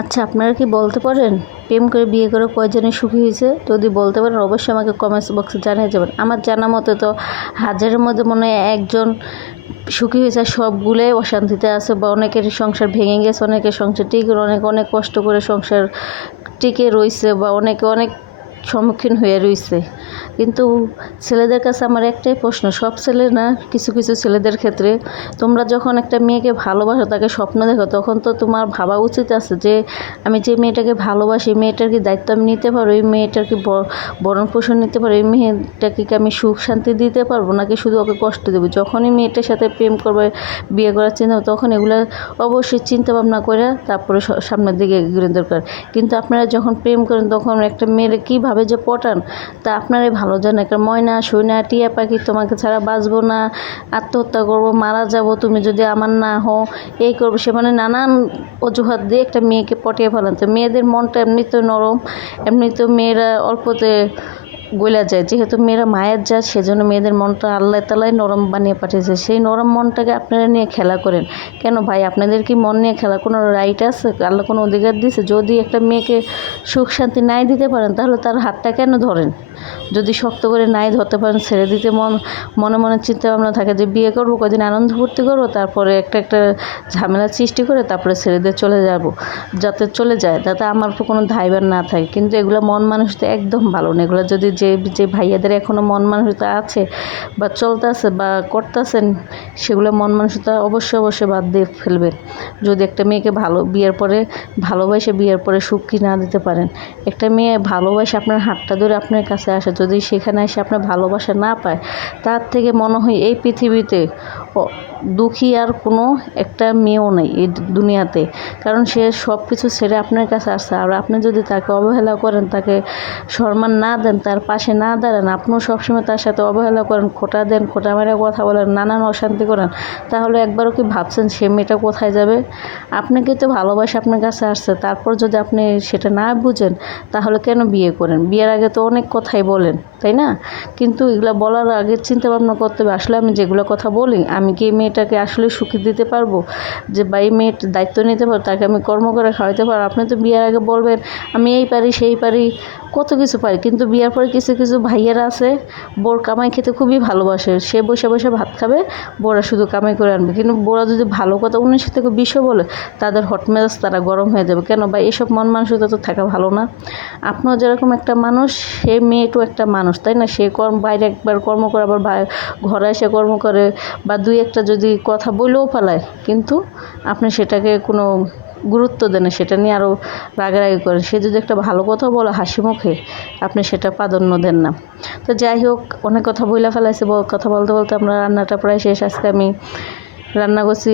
আচ্ছা, আপনারা কি বলতে পারেন প্রেম করে বিয়ে করে কয়জনে সুখী হয়েছে? যদি বলতে পারেন অবশ্যই আমাকে কমেন্টস বক্সে জানিয়ে যাবেন। আমার জানা মতে তো হাজারের মধ্যে মনে হয় একজন সুখী হয়েছে, আর সবগুলোই অশান্তিতে আছে, বা অনেকের সংসার ভেঙে গেছে, অনেকের সংসার টিকে, অনেক অনেক কষ্ট করে সংসার টিকে রয়েছে, বা অনেকে অনেক সম্মুখীন হয়ে রয়েছে। কিন্তু ছেলেদের কাছে আমার একটাই প্রশ্ন, সব ছেলে না, কিছু কিছু ছেলেদের ক্ষেত্রে তোমরা যখন একটা মেয়েকে ভালোবাসো, তাকে স্বপ্ন দেখো, তখন তো তোমার ভাবা উচিত আছে যে আমি যে মেয়েটাকে ভালোবাসি, মেয়েটার কি দায়িত্ব আমি নিতে পারবো, এই মেয়েটার কি ভরণ পোষণ নিতে পারবো, এই মেয়েটাকে কি আমি সুখ শান্তি দিতে পারবো, নাকি শুধু ওকে কষ্ট দেবো। যখনই মেয়েটার সাথে প্রেম করবে, বিয়ে করার চিন্তা, তখন এগুলো অবশ্যই চিন্তা ভাবনা করে তারপরে সামনের দিকে এগোনো দরকার। কিন্তু আপনারা যখন প্রেম করেন তখন একটা মেয়ের কীভাবে যে পটান তা আপনারাই ভালো জানেন। একটা ময়না সৈনা টিয়া পাখি, তোমাকে ছাড়া বাঁচবো না, আত্মহত্যা করবো, মারা যাব তুমি যদি আমার না হও, এই করবো সে, মানে নানান অজুহাত দিয়ে একটা মেয়েকে পটিয়ে ফেলান। তো মেয়েদের মনটা এমনিতেও নরম, এমনিতেও মেয়েরা অল্পতে গইলা যায়, যেহেতু মেয়েরা মায়ের জাত, সেজন্য মেয়েদের মনটা আল্লাহ তালাই নরম বানিয়ে পাঠিয়েছে। সেই নরম মনটাকে আপনারা নিয়ে খেলা করেন কেন ভাই? আপনাদের কি মন নিয়ে খেলা কোনো রাইট আছে? আল্লাহ কোনো অধিকার দিয়েছে? যদি একটা মেয়েকে সুখ শান্তি নাই দিতে পারেন, তাহলে তার হাতটা কেন ধরেন? যদি শক্ত করে নাই ধরতে পারেন, ছেড়ে দিতে মনে মনে চিন্তা ভাবনা থাকে যে বিয়ে করবো, কদিন আনন্দ ফুর্তি করবো, তারপরে একটা ঝামেলা সৃষ্টি করে তারপরে ছেড়ে দিয়ে চলে যাব, যাতে চলে যায়, যাতে আমার উপর কোনো দায়ভার না থাকে। কিন্তু এগুলো মন মানুষটা একদম ভালো না। এগুলো যদি যে ভাইয়াদের এখনও মন মানসিকতা আছে বা চলতেছে বা করতেছেন, সেগুলো মন মানসিকতা অবশ্যই বাদ দিয়ে ফেলবেন। যদি একটা মেয়েকে বিয়ের পরে ভালোবাসে, বিয়ের পরে সুখী না দিতে পারেন, একটা মেয়ে ভালোবাসে আপনার হাতটা ধরে আপনার কাছে আসে, যদি সেখানে এসে আপনার ভালোবাসা না পায়, তার থেকে মনে হয় এই পৃথিবীতে দুঃখী আর কোনো একটা মেয়েও নেই এই দুনিয়াতে। কারণ সে সব কিছু ছেড়ে আপনার কাছে আসছে, আর আপনি যদি তাকে অবহেলা করেন, তাকে সম্মান না দেন, তার পাশে না দাঁড়ান, আপনিও সবসময় তার সাথে অবহেলা করেন, খোঁটা দেন, খোঁটা মেরে কথা বলেন, নানান অশান্তি করেন, তাহলে একবারও কি ভাবছেন সে মেয়েটা কোথায় যাবে? আপনাকে তো ভালোবাসে আপনার কাছে আসছে, তারপর যদি আপনি সেটা না বুঝেন, তাহলে কেন বিয়ে করেন? বিয়ের আগে তো অনেক কথাই বলেন, তাই না? কিন্তু এগুলো বলার আগে চিন্তা ভাবনা করতে হবে, আসলে আমি যেগুলো কথা বলি, আমি কি এই মেয়েটাকে আসলে সুখী দিতে পারবো, যে বা এই মেয়ের দায়িত্ব নিতে পারবো, তাকে আমি কর্ম করে খাওয়াতে পারবো? আপনি তো বিয়ের আগে বলবেন আমি এই পারি সেই পারি, কত কিছু পারি, কিন্তু বিয়ের পরে কিছু কিছু ভাইয়েরা আছে, বোর কামাই খেতে খুবই ভালোবাসে, সে বসে বসে ভাত খাবে, বোরা শুধু কামাই করে আনবে। কিন্তু বোরা যদি ভালো কথা 19 থেকে 20 বলে, তাদের হট মেজাজ তারা গরম হয়ে যাবে। কেন ভাই? এসব মন মানসিকতা তো থাকা ভালো না। আপনিও যেরকম একটা মানুষ, সে মেয়েটাও একটা মানুষ, তাই না? সে বাইরে একবার কর্ম করে, আবার ঘরে এসে কর্ম করে, বা দুই একটা যদি কথা বলেও ফেলায়, কিন্তু আপনি সেটাকে কোনো গুরুত্ব দেন না, সেটা নিয়ে আরও রাগারাগি করেন। সে যদি একটা ভালো কথা বলে হাসি মুখে, আপনি সেটা প্রাধান্য দেন না। তো যাই হোক, অনেক কথা বইলা ফেলাইছে, কথা বলতে বলতে আমরা রান্নাটা প্রায় শেষ। আজকে আমি রান্না করছি